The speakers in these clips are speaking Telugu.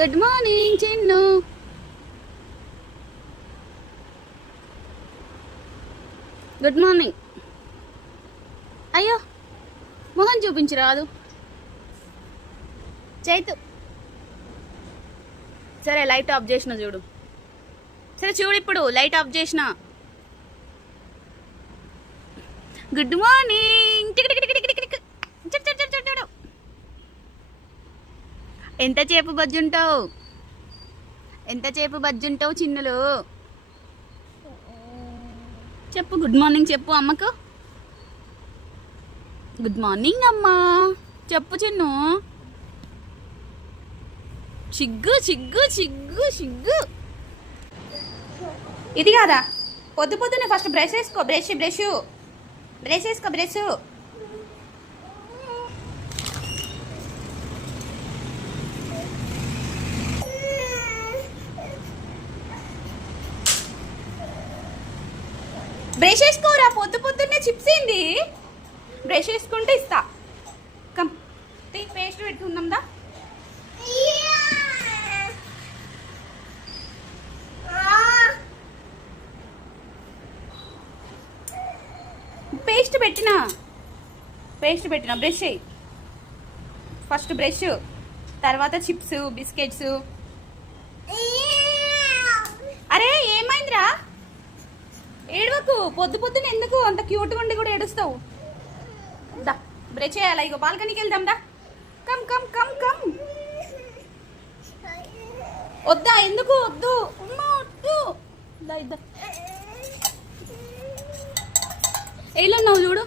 Good morning Chinnu. Good morning. అయ్యో మొహం చూపించరాదు చైతు. సరే లైట్ ఆఫ్ చేసిన చూడు. సరే చూడు ఇప్పుడు లైట్ ఆఫ్ చేసిన. Good morning. ఎంతసేపు బజ్జుంటావు? ఎంతసేపు బజ్జుంటావు చిన్నులు? చెప్పు గుడ్ మార్నింగ్ చెప్పు అమ్మకు. గుడ్ మార్నింగ్ అమ్మా చెప్పు చిన్ను. సిగ్గు సిగ్గు సిగ్గు సిగ్గు. ఇది కాదా పొద్దు పొద్దునే ఫస్ట్ బ్రష్ వేసుకో. బ్రష్ బ్రష్ బ్రష్ వేసుకో. బ్రష్ బ్రష్ వేసుకోరా. పొద్దు పొద్దున్నే చిప్స్ ఏంది? బ్రష్ వేసుకుంటే ఇస్తా. కమ్ పేస్ట్ పెట్టుకుందాం దా. పేస్ట్ పెట్టినా బ్రష్ అయ్యి. ఫస్ట్ బ్రష్, తర్వాత చిప్స్ బిస్కెట్స్. అరే ఏమైందిరా? ఏడవకు. పొద్దు పొద్దున ఎందుకు అంత క్యూట్గా ఉండి కూడా ఏడుస్తావు? దా బ్రష్ చేయాలా? ఇగో బాల్కనీకి వెళ్దాం దా. Come come come come. వద్దా? ఎందుకు వద్దు? వద్దు. దా ఇద్దా. ఎట్లున్నావు చూడు.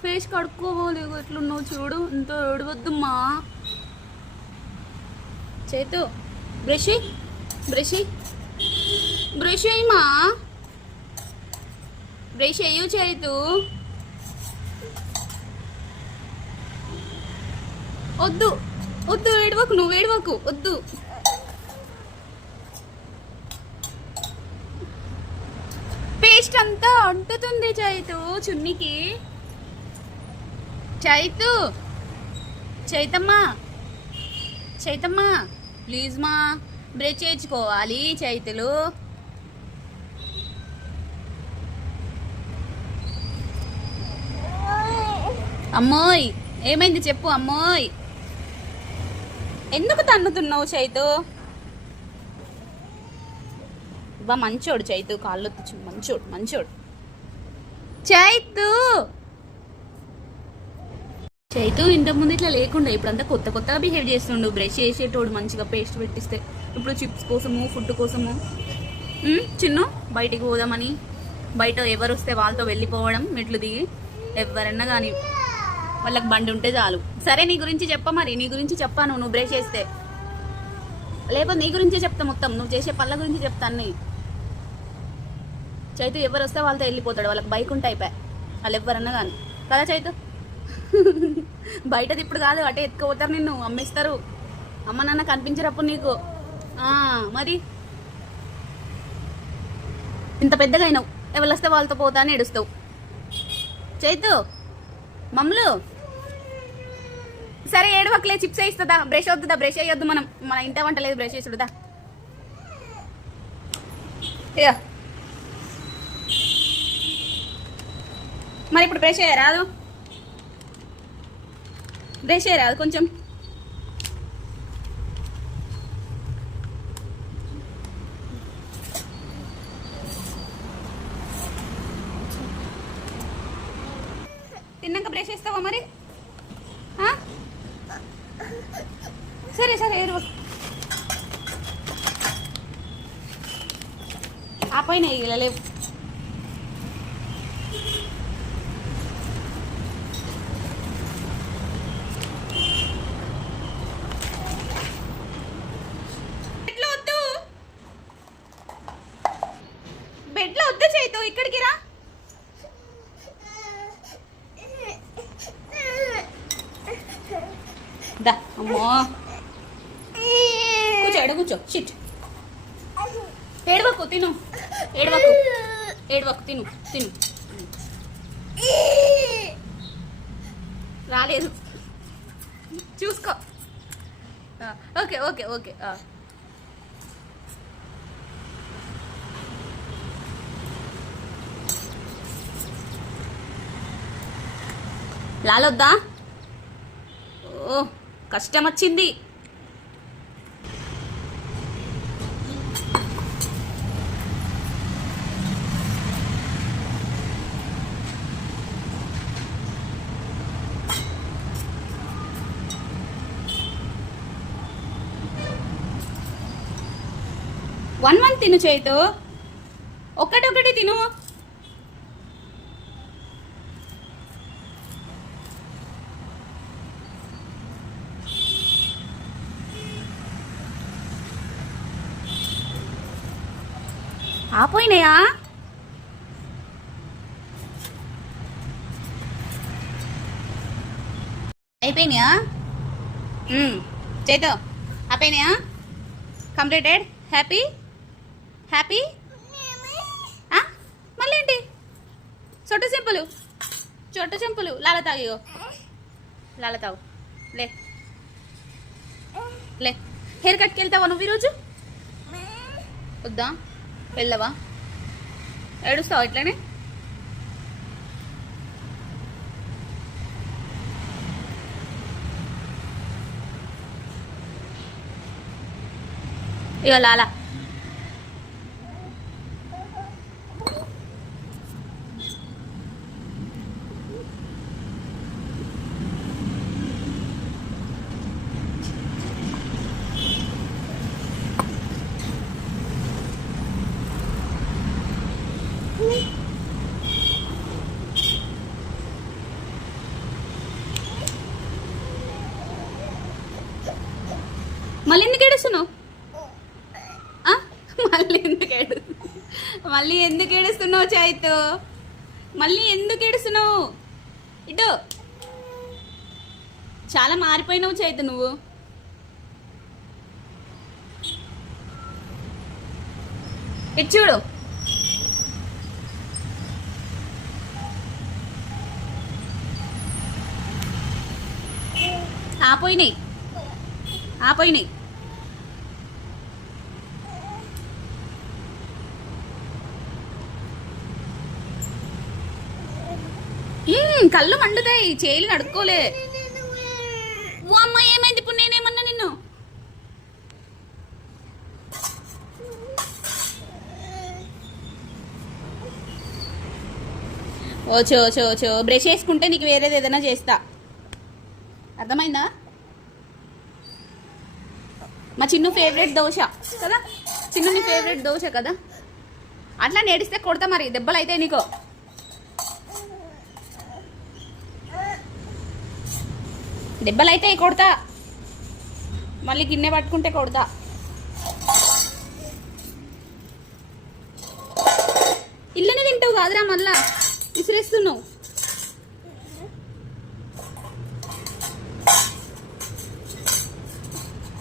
ఫేస్ కడుక్కోవాలి. ఎట్లున్నావు చూడు. ఇంత ఏడవద్దమ్మా. చేతు బ్రష్ బ్రష్ బ్రష్ అయ్యమా. బ్రష్ అయ్యు చేతు. వద్దు వద్దు ఏడవకు. నువ్వు ఏడవకు. వద్దు. పేస్ట్ అంతా అంటుతుంది చైతు చున్నీకి. చైతు చైతమ్మా చైతమ్మా ప్లీజ్ మా బ్రష్ చేయించుకోవాలి చైతులు. అమ్మోయ్ ఏమైంది చెప్పు అమ్మోయ్. ఎందుకు తన్నుతున్నావు చైతు? బా మంచోడు చైతు. కాళ్ళు ఒత్తిచు. మంచోడు మంచోడు చైతు. చైతు ఇంతకుముందు ఇట్లా లేకుండా ఇప్పుడంతా కొత్త కొత్తగా బిహేవ్ చేస్తుండు. బ్రష్ చేసేటోడు మంచిగా పేస్ట్ పెట్టిస్తే. ఇప్పుడు చిప్స్ కోసము ఫుడ్ కోసము చిన్న బయటికి పోదామని బయట ఎవరు వస్తే వాళ్ళతో వెళ్ళిపోవడం. మెట్లు దిగి ఎవరన్నా కానీ వాళ్ళకి బండి ఉంటే చాలు. సరే నీ గురించి చెప్ప. మరి నీ గురించి చెప్పాను. నువ్వు బ్రష్ చేస్తే లేకపోతే నీ గురించే చెప్తా. మొత్తం నువ్వు చేసే పళ్ళ గురించి చెప్తాను. చైతు ఎవరు వస్తే వాళ్ళతో వెళ్ళిపోతాడు. వాళ్ళకి బైక్ ఉంటే అయిపోయా. వాళ్ళు ఎవరన్నా కానీ కదా చైతు. బయటది ఇప్పుడు కాదు, అటే ఎత్తుకుపోతారు నిన్ను. అమ్మేస్తారు. అమ్మ నాన్న కనిపించరప్పుడు నీకు. మరి ఇంత పెద్దగా అయినావు. ఎవరు వస్తే వాళ్ళతో పోతా అని ఏడుస్తావు. చైతు మమ్మలు సరే ఏడవకలే. చిప్స్ వేస్తుందా? బ్రష్ వద్దుదా? బ్రష్ వేయొద్దు. మన ఇంట వంట లేదు. బ్రష్ వేసుడుదా. మరి ఇప్పుడు బ్రష్ చేయరాదు? బ్రష్ చేయరాదు కొంచెం? తిన్నాక బ్రష్ చేస్తావా మరి? సరే సరే ఏరు. ఆ పైన ఇలా లేవు. బెడ్లో వద్దు చైతు. ఇక్కడికి రా. దా అమ్మో కూర్చో. ఎడ కూర్చో. షిట్. ఏడవకు. తిను. ఏడవకు. తిను. రాలేదు చూసుకో. Okay okay okay. లాలొద్దా? ఓ కష్టం వచ్చింది. వన్ వన్ తిను చేతు, ఒకటి తిను. ఆపోయినాయా? అయిపోయినాయా? చేతో అయిపోయినాయా? కంప్లీటెడ్. Happy happy. మళ్ళీ ఏంటి? చొట్ట చెంపులు లాల తాగిగో, లాల తాగు. లే లే. హెయిర్ కట్కి వెళ్తావా నువ్వు ఈరోజు? వద్దా? వెళ్ళవా? ఏడుస్తావా ఇట్లనే? ఇగో లాలా, మళ్ళీ ఎందుకు ఏడుస్తున్నావు? మళ్ళీ ఎందుకు ఏడుస్తున్నావు చైతు? మళ్ళీ ఎందుకు ఏడుస్తున్నావు? ఇటు చాలా మారిపోయినావు చైతు నువ్వు. ఇటు చూడు. ఆపోయినాయి. కళ్ళు మండుతాయి, చేతులు కడుక్కోలే. ఓ అమ్మ, ఏమైంది ఇప్పుడు? నేనేమన్నా నిన్ను? ఓచో బ్రష్ చేసుకుంటే నీకు వేరేది ఏదైనా చేస్తా, అర్థమైందా? మా చిన్ను ఫేవరెట్ దోశ కదా, చిన్ను నీ ఫేవరెట్ దోశ కదా. అట్లా నేడిస్తే కొడతా, మరి దెబ్బలు అయితే నీకు. దెబ్బలైతే కొడతా, మళ్ళీ గిన్నె పట్టుకుంటే కొడతా. ఇల్లనే తింటావు కాదురా, మళ్ళా విసిరేస్తున్నావు.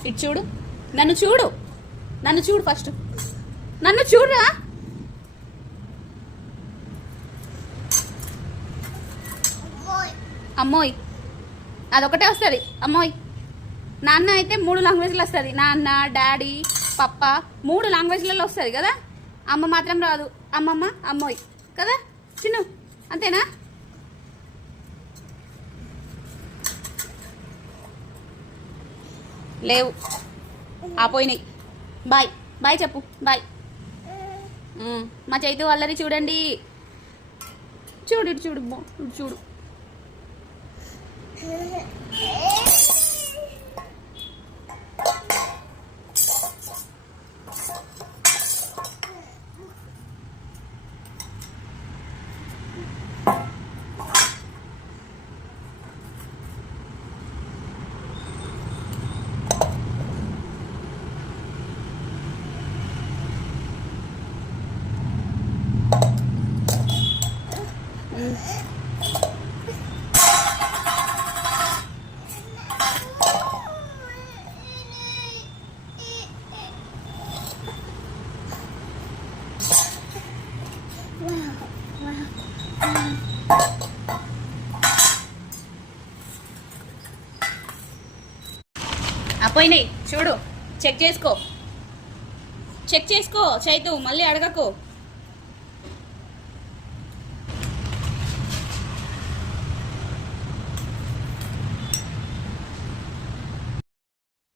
ఇటు చూడు, నన్ను చూడు ఫస్ట్, నన్ను చూడరా. అమ్మోయ్, అదొకటే వస్తుంది అమ్మోయ్. నాన్న అయితే 3 లాంగ్వేజ్లో వస్తుంది, నాన్న, డాడీ, పప్ప 3 లాంగ్వేజ్లలో వస్తుంది కదా. అమ్మ మాత్రం రాదు, అమ్మమ్మ, అమ్మోయ్ కదా చిన్ను, అంతేనా? లేవు, ఆపోయినాయి. బాయ్ చెప్పు, బాయ్. మా చైతు అల్లరి చూడండి, ఇటు చూడు. పోయినాయి చూడు, చెక్ చేసుకో, చెక్ చేసుకో చైతు, మళ్ళీ అడగకు.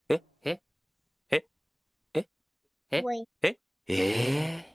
ఏ ఏ ఏ ఏ ఏ ఏ